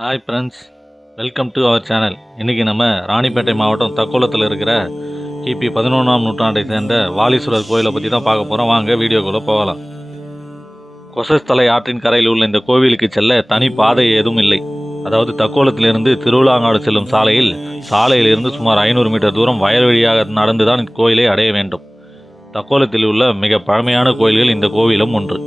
Hi friends, welcome to our channel. இன்றைக்கி நம்ம ராணிப்பேட்டை மாவட்டம் தக்கோலத்தில் இருக்கிற கிபி 11ஆம் நூற்றாண்டை சேர்ந்த வாலீஸ்வரர் கோயிலை பற்றி தான் பார்க்க போகிறோம். வாங்க வீடியோக்குள்ளே போகலாம். கொசஸ்தலை ஆற்றின் கரையில் உள்ள இந்த கோவிலுக்கு செல்ல தனி பாதை ஏதும் இல்லை. அதாவது தக்கோலத்திலிருந்து திருவிழாங்காடு செல்லும் சாலையிலிருந்து சுமார் 500 மீட்டர் தூரம் வயல் வழியாக நடந்து தான் இந்த கோயிலை அடைய வேண்டும். தக்கோலத்தில் உள்ள மிக பழமையான கோயில்கள் இந்த கோவிலும் ஒன்று.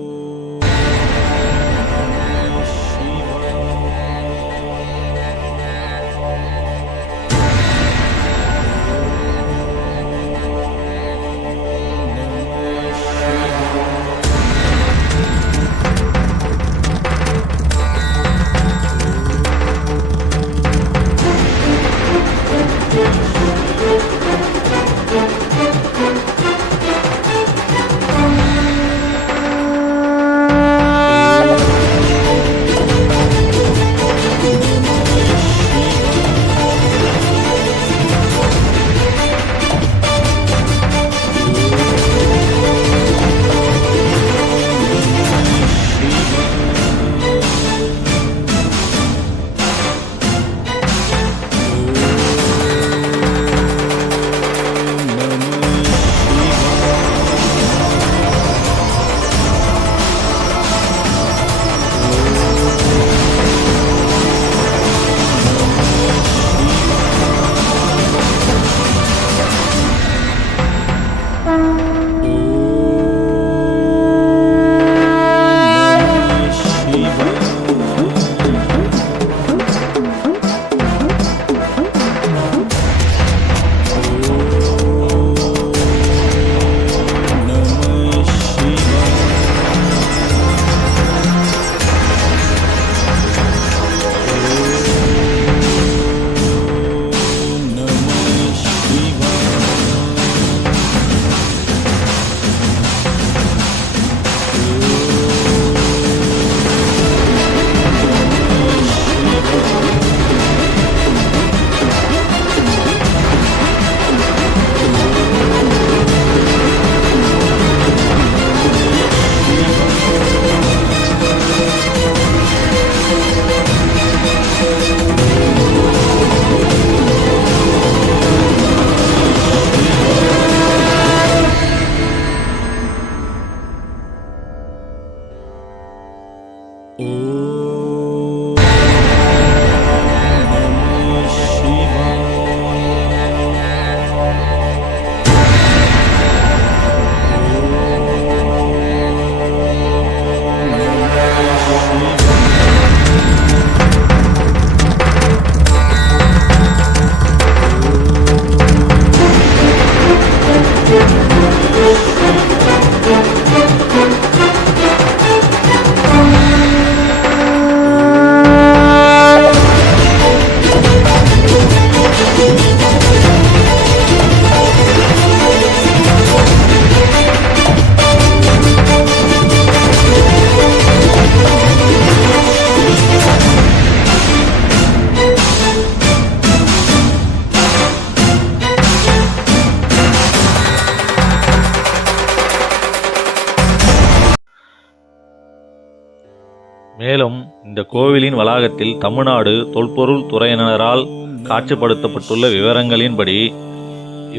மேலும் இந்த கோவிலின் வளாகத்தில் தமிழ்நாடு தொல்பொருள் துறையினரால் காட்சிப்படுத்தப்பட்டுள்ள விவரங்களின்படி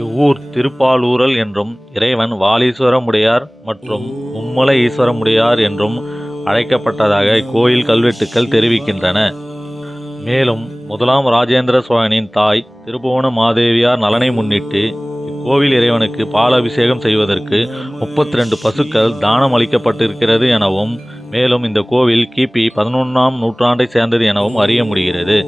இவ்வூர் திருப்பாலூரல் என்றும் இறைவன் வாலீஸ்வரமுடையார் மற்றும் மும்மலை ஈஸ்வரமுடையார் என்றும் அழைக்கப்பட்டதாக இக்கோயில் கல்வெட்டுக்கள் தெரிவிக்கின்றன. மேலும் முதலாம் ராஜேந்திர சோழனின் தாய் திருபுவன மாதேவியார் நலனை முன்னிட்டு இக்கோவில் இறைவனுக்கு பாலாபிஷேகம் செய்வதற்கு 32 பசுக்கள் தானம் அளிக்கப்பட்டிருக்கிறது எனவும், மேலும் இந்த கோவில் கிபி 11ஆம் நூற்றாண்டை சேர்ந்தது எனவும் அறிய முடிகிறது.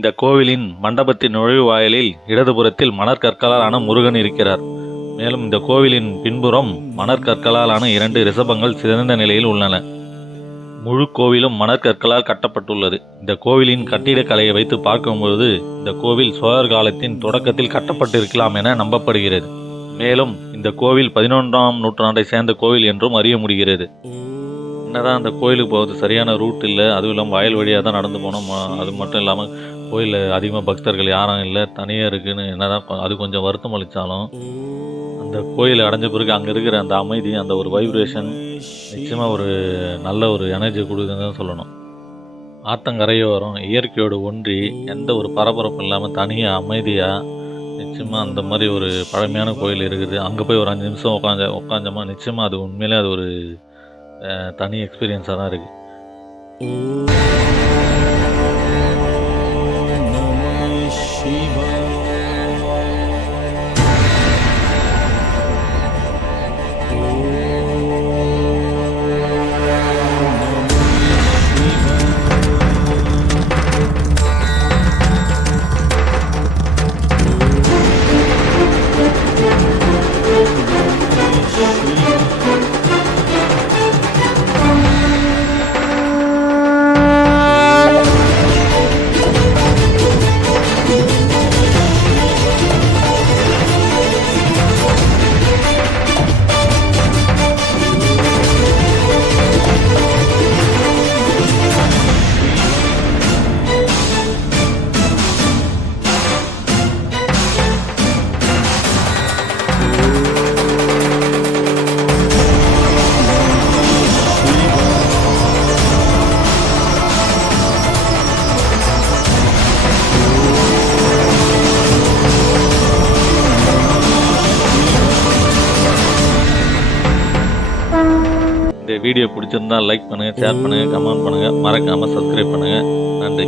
இந்த கோவிலின் மண்டபத்தின் நுழைவாயிலில் இடதுபுறத்தில் மணற்கற்களால் ஆன முருகன் இருக்கிறார். மேலும் இந்த கோவிலின் பின்புறம் மணற்கற்களால் ஆன 2 ரிஷபங்கள் சிறந்த நிலையில் உள்ளன. முழு கோவிலும் மணற்கற்களால் கட்டப்பட்டுள்ளது. இந்த கோவிலின் கட்டிடக்கலையை வைத்து பார்க்கும்போது இந்த கோவில் சோழர் காலத்தின் தொடக்கத்தில் கட்டப்பட்டிருக்கலாம் என நம்பப்படுகிறது. மேலும் இந்த கோவில் 11ஆம் நூற்றாண்டை சேர்ந்த கோவில் என்றும் அறிய முடிகிறது. என்னதான் அந்த கோயிலுக்கு போகிறது சரியான ரூட் இல்லை, அதுவும் இல்லாமல் வயல் வழியாக தான் நடந்து போனோம். அது மட்டும் இல்லாமல் கோயிலில் அதிகமாக பக்தர்கள் யாரும் இல்லை, தனியாக இருக்குதுன்னு என்னதான் அது கொஞ்சம் வருத்தம் அளித்தாலும் அந்த கோயில் அடைஞ்ச பிறகு அங்கே இருக்கிற அந்த அமைதி, அந்த ஒரு வைப்ரேஷன் நிச்சயமாக ஒரு நல்ல ஒரு எனர்ஜி கொடுக்குதுன்னு தான் சொல்லணும். ஆத்தங்கரையோரம் இயற்கையோடு ஒன்றி எந்த ஒரு பரபரப்பும் இல்லாமல் தனியாக அமைதியாக நிச்சயமாக அந்த மாதிரி ஒரு பழமையான கோயில் இருக்குது. அங்கே போய் ஒரு 5 நிமிஷம் உட்காந்தோமா நிச்சயமாக அது உண்மையிலே அது ஒரு தனி எக்ஸ்பீரியன்ஸாக தான் இருக்குது. இந்த வீடியோ பிடிச்சிருந்தா லைக் பண்ணுங்கள், ஷேர் பண்ணுங்கள், கமெண்ட் பண்ணுங்கள், மறக்காமல் சப்ஸ்கிரைப் பண்ணுங்கள். நன்றி.